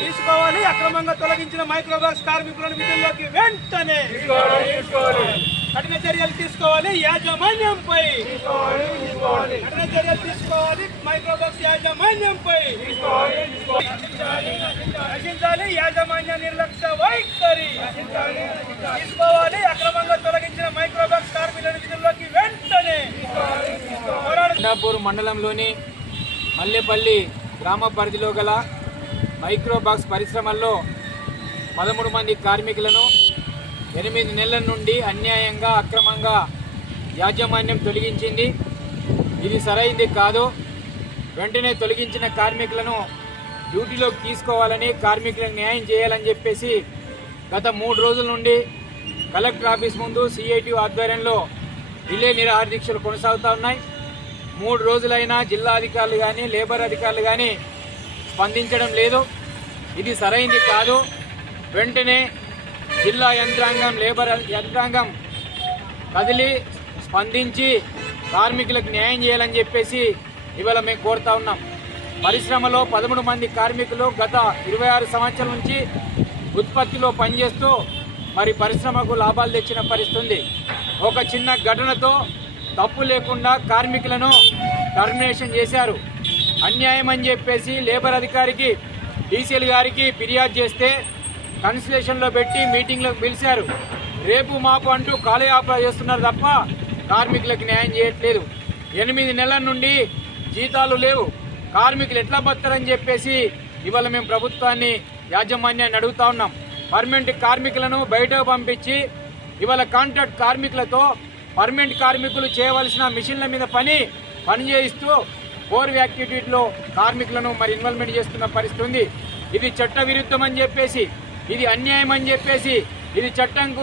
తీసుకోవాలి. అక్రమంగా తొలగించిన మైక్రోబాక్స్ కార్మికులను విధుల్లోకి వెంటనే కఠిన చర్యలు తీసుకోవాలి. యాజమాన్యంపై కఠిన చర్యలు తీసుకోవాలి. మైక్రోబాక్స్ యాజమాన్యంపై రక్షించాలి. యాజమాన్య నిర్లక్ష్య వైఖరి తీసుకోవాలి. అక్రమంగా తొలగించిన మైక్రోబాక్స్ కార్మికులను విధుల్లోకి వెంటనే. కొండాపూర్ మండలంలోని మల్లెపల్లి గ్రామ పరిధిలో గల మైక్రోబాక్స్ పరిశ్రమల్లో 13 మంది కార్మికులను 8 నెలల నుండి అన్యాయంగా అక్రమంగా యాజమాన్యం తొలగించింది. ఇది సరైంది కాదు. వెంటనే తొలగించిన కార్మికులను డ్యూటీలోకి తీసుకోవాలని, కార్మికులకు న్యాయం చేయాలని చెప్పేసి గత 3 రోజుల నుండి కలెక్టర్ ఆఫీస్ ముందు సిఐటి ఆధ్వర్యంలో రిలే నిరాహార దీక్షలు కొనసాగుతూ ఉన్నాయి. 3 రోజులైనా జిల్లా అధికారులు కానీ లేబర్ అధికారులు కానీ స్పందించడం లేదు. ఇది సరైంది కాదు. వెంటనే జిల్లా యంత్రాంగం, లేబర్ యంత్రాంగం కదిలి స్పందించి కార్మికులకు న్యాయం చేయాలని చెప్పేసి ఇవాళ మేము కోరుతా ఉన్నాం. పరిశ్రమలో 13 మంది కార్మికులు గత 26 సంవత్సరాల నుంచి ఉత్పత్తిలో పనిచేస్తూ మరి పరిశ్రమకు లాభాలు తెచ్చిన పరిస్థితి ఉంది. ఒక చిన్న ఘటనతో తప్పు లేకుండా కార్మికులను టర్మినేషన్ చేశారు. అన్యాయం అని చెప్పేసి లేబర్ అధికారికి, డీసీఎల్ గారికి ఫిర్యాదు చేస్తే కన్సల్టేషన్లో పెట్టి మీటింగ్లోకి పిలిచారు. రేపు మాపు అంటూ కాలయాపన చేస్తున్నారు తప్ప కార్మికులకు న్యాయం చేయట్లేదు. 8 నెలల నుండి జీతాలు లేవు. కార్మికులు ఎట్లా బతారని చెప్పేసి ఇవాళ మేము ప్రభుత్వాన్ని, యాజమాన్యాన్ని అడుగుతా ఉన్నాం. పర్మనెంట్ కార్మికులను బయటకు పంపించి ఇవాళ కాంట్రాక్ట్ కార్మికులతో పర్మనెంట్ కార్మికులు చేయవలసిన మిషన్ల మీద పని చేయిస్తూ కోర్ యాక్టివిటీలో కార్మికులను మరి ఇన్వాల్వ్మెంట్ చేస్తున్న పరిస్థితి ఉంది. ఇది చట్ట విరుద్ధం అని చెప్పేసి, ఇది అన్యాయం అని చెప్పేసి, ఇది చట్టంకు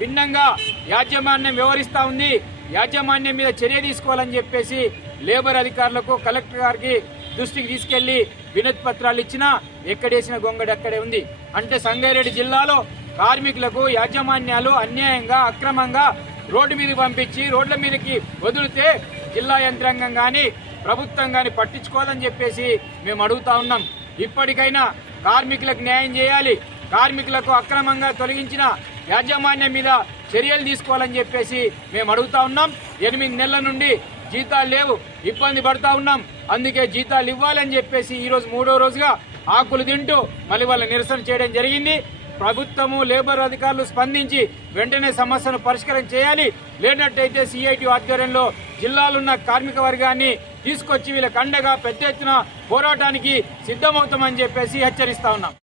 భిన్నంగా యాజమాన్యం వ్యవహరిస్తూ ఉంది. యాజమాన్యం మీద చర్య తీసుకోవాలని చెప్పేసి లేబర్ అధికారులకు, కలెక్టర్ గారికి దృష్టికి తీసుకెళ్లి వినతి పత్రాలు ఇచ్చినా ఎక్కడేసిన గొంగడి అక్కడే ఉంది. అంటే సంగారెడ్డి జిల్లాలో కార్మికులకు యాజమాన్యాలు అన్యాయంగా, అక్రమంగా రోడ్డు మీదకి పంపించి రోడ్ల మీదకి వదిలితే జిల్లా యంత్రాంగం కానీ ప్రభుత్వం కానీ పట్టించుకోవాలని చెప్పేసి మేము అడుగుతా ఉన్నాం. ఇప్పటికైనా కార్మికులకు న్యాయం చేయాలి. కార్మికులకు అక్రమంగా తొలగించిన యాజమాన్యం మీద చర్యలు తీసుకోవాలని చెప్పేసి మేము అడుగుతా ఉన్నాం. 8 నెలల నుండి జీతాలు లేవు, ఇబ్బంది పడుతూ ఉన్నాం. అందుకే జీతాలు ఇవ్వాలని చెప్పేసి ఈరోజు 3వ రోజుగా ఆకులు తింటూ మళ్ళీ వాళ్ళ నిరసన చేయడం జరిగింది. ప్రభుత్వము, లేబర్ అధికారులు స్పందించి వెంటనే సమస్యను పరిష్కారం చేయాలి. లేనట్టయితే సిఐటి ఆధ్వర్యంలో జిల్లాలున్న కార్మిక వర్గాన్ని తీసుకొచ్చి వీళ్ళకి అండగా పెద్ద ఎత్తున పోరాటానికి సిద్ధమవుతామని చెప్పేసి హెచ్చరిస్తా ఉన్నాం.